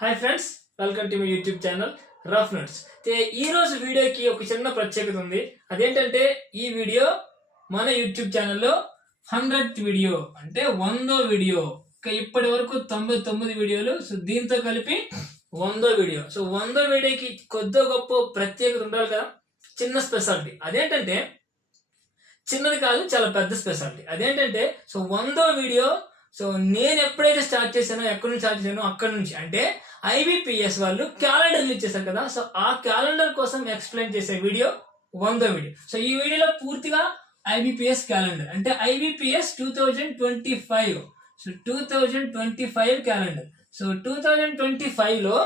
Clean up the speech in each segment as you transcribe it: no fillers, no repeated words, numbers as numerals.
Hi friends, welcome to my YouTube channel rough notes. ఈ రోజు వీడియోకి ఒక చిన్న ప్రత్యేకత ఉంది. అదేంటంటే ఈ వీడియో మన యూట్యూబ్ ఛానల్లో 100th వీడియో, అంటే 100వ వీడియో. ఇప్పటి వరకు 99 వీడియోలు, సో దీంతో కలిపి 100వ వీడియో. సో 100వ వీడియోకి కొద్దో గొప్ప ప్రత్యేకత ఉండాలి కదా, చిన్న స్పెషాలిటీ. అదేంటంటే చిన్నది కాదు, చాలా పెద్ద స్పెషాలిటీ. అదేంటంటే సో 100వ వీడియో, సో నేను ఎప్పుడైతే స్టార్ట్ చేశానో, ఎక్కడి నుంచి స్టార్ట్ చేశానో అక్కడి నుంచి, అంటే IBPS వాళ్ళు క్యాలెండర్ రిలీజ్ చేశారు కదా, సో ఆ క్యాలెండర్ కోసం ఎక్స్ప్లెయిన్ చేసే వీడియో 100వ వీడియో. సో ఈ వీడియోలో పూర్తిగా IBPS క్యాలెండర్, అంటే IBPS 2025. So 2025 calendar. సో 2025 లో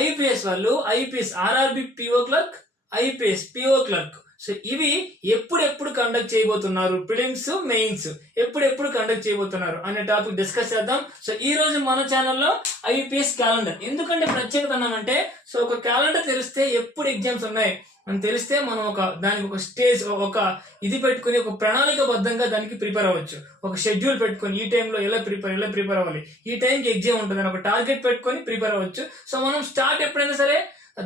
IBPS వాళ్ళు IPS RRB PO clerk, IPS PO clerk, so ఇవి ఎప్పుడు కండక్ట్ చేయబోతున్నారు, ప్రిలిమ్స్ మెయిన్స్ ఎప్పుడు కండక్ట్ చేయబోతున్నారు అనే టాపిక్ డిస్కస్ చేద్దాం. సో ఈ రోజు మన ఛానల్లో IBPS క్యాలెండర్ ఎందుకంటే ప్రత్యేకత అన్నామంటే, సో ఒక క్యాలెండర్ తెలిస్తే ఎప్పుడు ఎగ్జామ్స్ ఉన్నాయి అని తెలిస్తే మనం దానికి ఒక స్టేజ్, ఒక ఇది పెట్టుకుని, ఒక ప్రణాళికబద్ధంగా దానికి ప్రిపేర్ అవ్వచ్చు. ఒక షెడ్యూల్ పెట్టుకొని ఈ టైంలో ఎలా ప్రిపేర్ అవ్వాలి, ఈ టైంకి ఎగ్జామ్ ఉంటుంది అని ఒక టార్గెట్ పెట్టుకొని ప్రిపేర్ అవ్వచ్చు. సో మనం స్టార్ట్ ఎప్పుడైనా సరే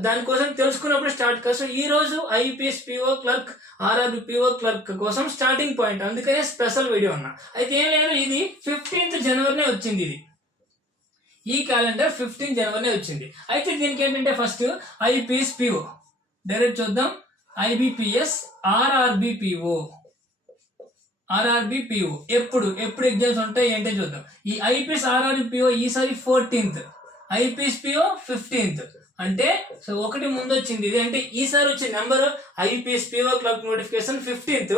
దానికోసం తెలుసుకున్నప్పుడు స్టార్ట్ కాదు. సో ఈ రోజు IPS PO clerk, RRB PO clerk కోసం స్టార్టింగ్ పాయింట్, అందుకనే స్పెషల్ వీడియో అన్న. అయితే ఏం లేదు, ఇది 15th జనవరినే వచ్చింది. ఇది ఈ క్యాలెండర్ 15th జనవరినే వచ్చింది. అయితే దీనికి ఏంటంటే ఫస్ట్ IPS PO డైరెక్ట్ చూద్దాం. IBPS RRB PO ఎప్పుడు ఎగ్జామ్స్ ఉంటాయి ఏంటో చూద్దాం. ఈ IPS RRB PO ఈసారి 14th, IPS PO 15th. అంటే సో ఒకటి ముందు వచ్చింది ఇది, అంటే ఈసారి వచ్చే number IPS PO clerk notification 15th,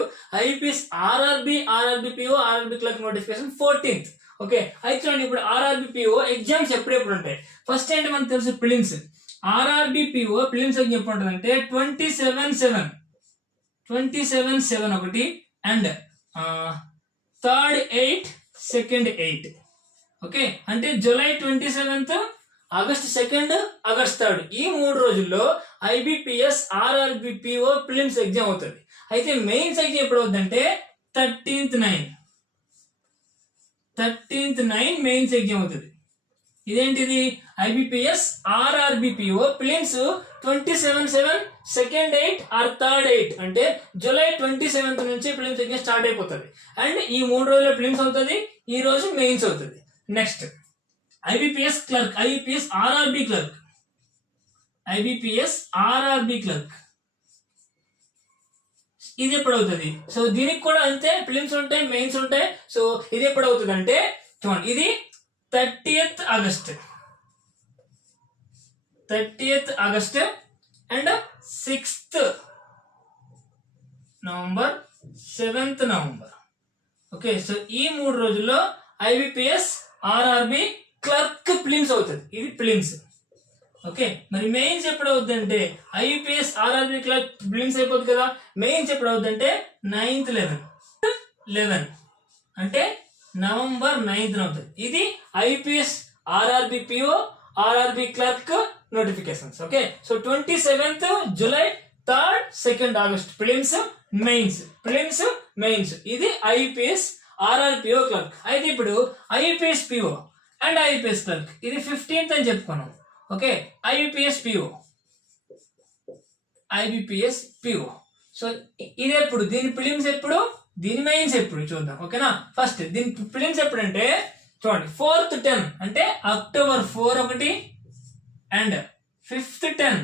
IPS RRB PO clerk notification 14th. Okay, అయితే చూడండి, ఇప్పుడు RRB PO ఎగ్జామ్స్ ఎప్పుడెప్పుడు ఉంటాయి. ఫస్ట్ ఏంటి మనకు తెలుసు, prelims. RRB PO prelims exam ఎప్పుడు ఉంటుంది అంటే 27/7 ఒకటి, అండ్ 3rd 8 2nd 8. ఓకే, అంటే July 27th, August 2nd, August 3rd, ఈ 3 రోజుల్లో IBPS RRB PO prelims exam అవుతుంది. అయితే మెయిన్స్ ఎగ్జామ్ ఎప్పుడు అవుతుందంటే 13th 9 మెయిన్స్ ఎగ్జామ్ అవుతుంది. ఇదేంటిది, IBPS RRB PO prelims 27/7, 2nd 8 or 3rd 8, అంటే జూలై 27th నుంచి ప్రిలిమ్స్ ఎగ్జామ్ స్టార్ట్ అయిపోతుంది. అండ్ ఈ 3 రోజుల్లో ప్రిలిమ్స్ అవుతుంది, ఈ రోజు మెయిన్స్ అవుతుంది. Next IBPS clerk, IBPS RRB clerk, ఇది ఎప్పుడు అవుతుంది. సో దీనికి కూడా అంతే, ప్రిలిమ్స్ ఉంటాయి, మెయిన్స్ ఉంటాయి. సో ఇది ఎప్పుడు అవుతుంది అంటే చూడండి, ఇది 30th August and 6th November, 7th November. Okay, so ఈ 3 రోజుల్లో IBPS RRB క్లర్క్ ప్రిలిమ్స్ అవుతుంది. ఇది ప్రిలిమ్స్. ఓకే, మరి మెయిన్స్ ఎప్పుడు అవుతుంది అంటే IBPS RRB క్లర్క్ ప్రిలిమ్స్ అయిపోతుంది కదా, మెయిన్స్ ఎప్పుడు అవుతుంది అంటే 9th 11, అంటే నవంబర్ 9th అవుతుంది. ఇది IBPS RRB PO clerk notifications. Okay, so 27th July, 3rd 2nd August prelims mains. ఇది IBPS RRB PO క్లర్క్. అయితే ఇప్పుడు IBPS PO and IBPS clerk ఇది 15th అని చెప్పుకున్నాం. Okay, IBPS PO. సో ఇది ఎప్పుడు, దీని ప్రిలిమ్స్ ఎప్పుడు, దీని మెయిన్స్ ఎప్పుడు చూద్దాం. ఓకేనా, ఫస్ట్ దీని ప్రిలిమ్స్ ఎప్పుడు అంటే చూడండి, 4th 10 అంటే అక్టోబర్ 4 ఒకటి, అండ్ 5th 10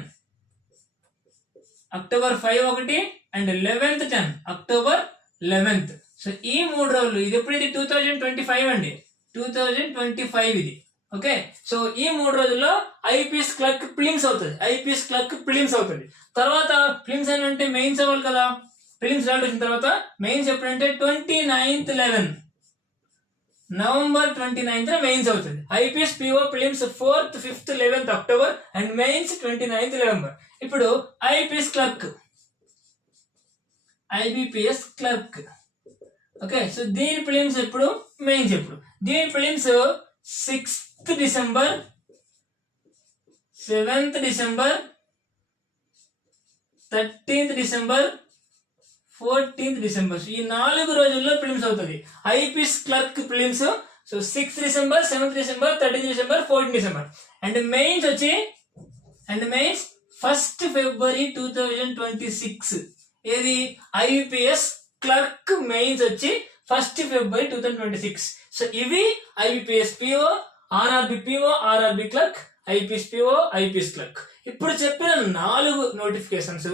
అక్టోబర్ 5 ఒకటి, and 11th 10 October 11th. So ఈ 3 రోజులు, ఇది ఎప్పుడు, ఇది 2025 అండి, 2025 ఇది. ఓకే, సో ఈ 3 రోజుల్లో IBPS క్లర్క్ ప్రిలిమ్స్ అవుతుంది. తర్వాత ప్రిలిమ్స్ అని అంటే మెయిన్స్ అవ్వాలి కదా, ప్రిలిమ్స్ రాడ్ వచ్చిన తర్వాత మెయిన్స్ ఎప్పుడంటే 29th 11 నవంబర్ 29th మెయిన్స్ అవుతుంది. IBPS PO prelims 4th 5th 11th October, and mains 29th November. ఇప్పుడు IBPS క్లర్క్. ఓకే, సో దీని ప్రిలిమ్స్ ఎప్పుడు, మెయిన్స్ ఎప్పుడు. దీని prelims 6th December, 7th December, 13th December, 14th December. ఈ 4 రోజుల్లో prelims అవుతుంది. IBPS clerk prelims so 6th December, 7th December, 13th December, 14th December. And mains వచ్చి 1st February 2026. ఏది IBPS clerk mains వచ్చి 1st February 2026. So ఇవి IBPS PO, RRB PO, RRB clerk, IPS PO, IPS clerk. ఇప్పుడు చెప్పిన 4 notifications,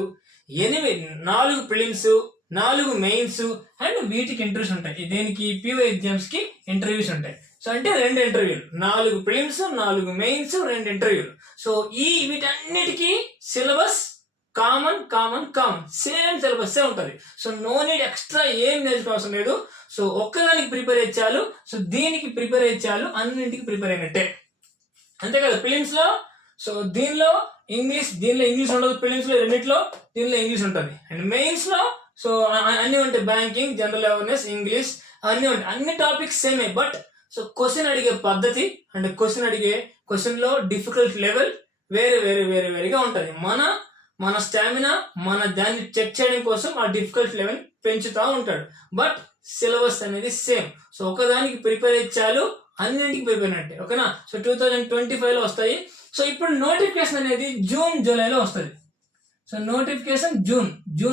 4 prelims, 4 mains and వీటికి interviews ఉంటాయి. దేనికి PO exams కి ఇంటర్వ్యూస్ ఉంటాయి. సో అంటే 2 ఇంటర్వ్యూలు, 4 ప్రిలిమ్స్, 4 మెయిన్స్, 2 ఇంటర్వ్యూలు. సో వీటన్నిటికీ సిలబస్ కామన్ సేమ్ సిలబస్ ఉంటది. సో నో నీడ్ ఎక్స్ట్రా ఏం నేర్చుకోవాల్సిన లేదు. సో ఒక్కదానికి ప్రిపేర్ అయ్యి చాలు, సో దీనికి ప్రిపేర్ అయ్యి చాలు, అన్నింటికి ప్రిపేర్ అయినట్టే. అంతే కదా. ప్రిలిమ్స్ లో సో దీనిలో ఇంగ్లీష్ ఉండదు. ప్రిలిమ్స్ లో రెండిట్లో దీనిలో ఇంగ్లీష్ ఉంటుంది. అండ్ మెయిన్స్ లో సో అన్ని ఉంటాయి, బ్యాంకింగ్, జనరల్ అవేర్నెస్, ఇంగ్లీష్ అన్ని ఉంటాయి. అన్ని టాపిక్స్ సేమే. బట్ సో క్వశ్చన్ అడిగే పద్ధతి అండ్ క్వశ్చన్ లో డిఫికల్ట్ లెవెల్ వేరేగా ఉంటది. మన స్టామినా, మన దాన్ని చెక్ చేయడం కోసం ఆ డిఫికల్ట్ లెవెల్ పెంచుతా ఉంటాడు. బట్ సిలబస్ అనేది సేమ్. సో ఒకదానికి ప్రిపేర్ అయ్యి చాలు, అన్నింటికి ప్రిపేర్ అంటే ఓకేనా. సో 2025 లో వస్తాయి. సో ఇప్పుడు నోటిఫికేషన్ అనేది జూన్ జూలైలో వస్తుంది. సో నోటిఫికేషన్ జూన్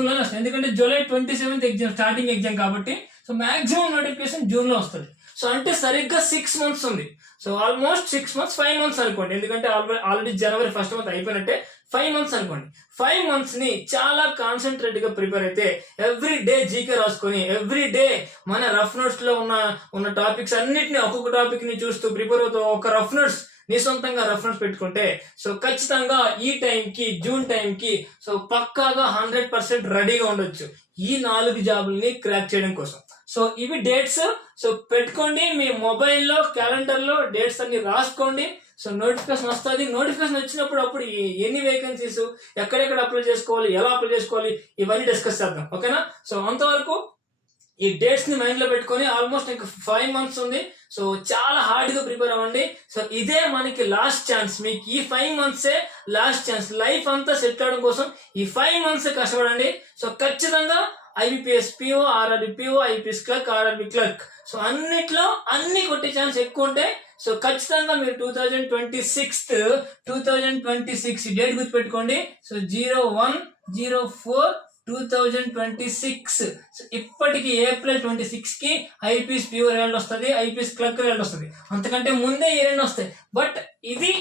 లోనే వస్తుంది. ఎందుకంటే July 27th exam starting exam కాబట్టి సో మాక్సిమం నోటిఫికేషన్ జూన్ లో వస్తుంది. సో అంటే సరిగ్గా 6 months ఉంది. సో ఆల్మోస్ట్ 6 months, 5 months అనుకోండి. ఎందుకంటే ఆల్రెడీ జనవరి 1st month అయిపోయినట్టే. 5 months అనుకోండి. 5 months ని చాలా కాన్సన్ట్రేట్ గా ప్రిపేర్ అయితే ఎవ్రీ డే జీకే రాసుకొని ఎవ్రీ డే మన రఫ్ నోట్స్ లో ఉన్న టాపిక్స్ అన్నిటిని ఒక్కొక్క టాపిక్ ని చూస్తూ ప్రిపేర్ అవుతూ ఒక రఫ్ నోట్స్ నీ సొంతంగా రెఫరెన్స్ పెట్టుకుంటే సో ఖచ్చితంగా ఈ టైంకి జూన్ టైంకి సో పక్కాగా 100% రెడీగా ఉండొచ్చు ఈ 4 జాబుల్ని క్రాక్ చేయడం కోసం. సో ఇవి డేట్స్. సో పెట్టుకోండి మీ మొబైల్లో, క్యాలెండర్లో డేట్స్ అన్ని రాసుకోండి. సో నోటిఫికేషన్ వస్తుంది. నోటిఫికేషన్ వచ్చినప్పుడు అప్పుడు ఎన్ని వేకెన్సీస్, ఎక్కడెక్కడ అప్లై చేసుకోవాలి, ఎలా అప్లై చేసుకోవాలి, ఇవన్నీ డిస్కస్ చేద్దాం ఓకేనా. సో అంతవరకు ఈ డేట్స్ ని మైండ్ లో పెట్టుకొని ఆల్మోస్ట్ ఇంకా 5 months ఉంది. సో చాలా హార్డ్ గా ప్రిపేర్ అవ్వండి. సో ఇదే మనకి లాస్ట్ ఛాన్స్. మీకు ఈ 5 months లాస్ట్ ఛాన్స్. లైఫ్ అంతా సెట్ అవడం కోసం ఈ 5 months కష్టపడండి. సో ఖచ్చితంగా IBPS PO, RRB PO, IPS clerk, RRB clerk so అన్నిట్లో అన్ని కొట్టే ఛాన్స్ ఎక్కువ ఉంటాయి. సో ఖచ్చితంగా మీరు 2026 డేట్ గుర్తుపెట్టుకోండి. సో 01/04/2026 ఇప్పటికి April 26 కి IPS PO రిజల్ట్ వస్తుంది, IPS క్లర్క్ రిజల్ట్ వస్తుంది. అంతకంటే ముందే ఈ 2 వస్తాయి. బట్ ఇది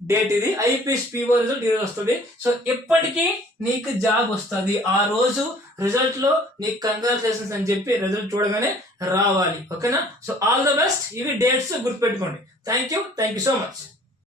డేట్, ఇది IPS PO రిజల్ట్ ఈ రోజు వస్తుంది. సో ఇప్పటికీ నీకు జాబ్ వస్తుంది. ఆ రోజు రిజల్ట్ లో నీకు కంగ్రాచులేషన్స్ అని చెప్పి రిజల్ట్ చూడగానే రావాలి ఓకేనా. So all the best. ఇవి డేట్స్ గుర్తుపెట్టుకోండి. Thank you so much.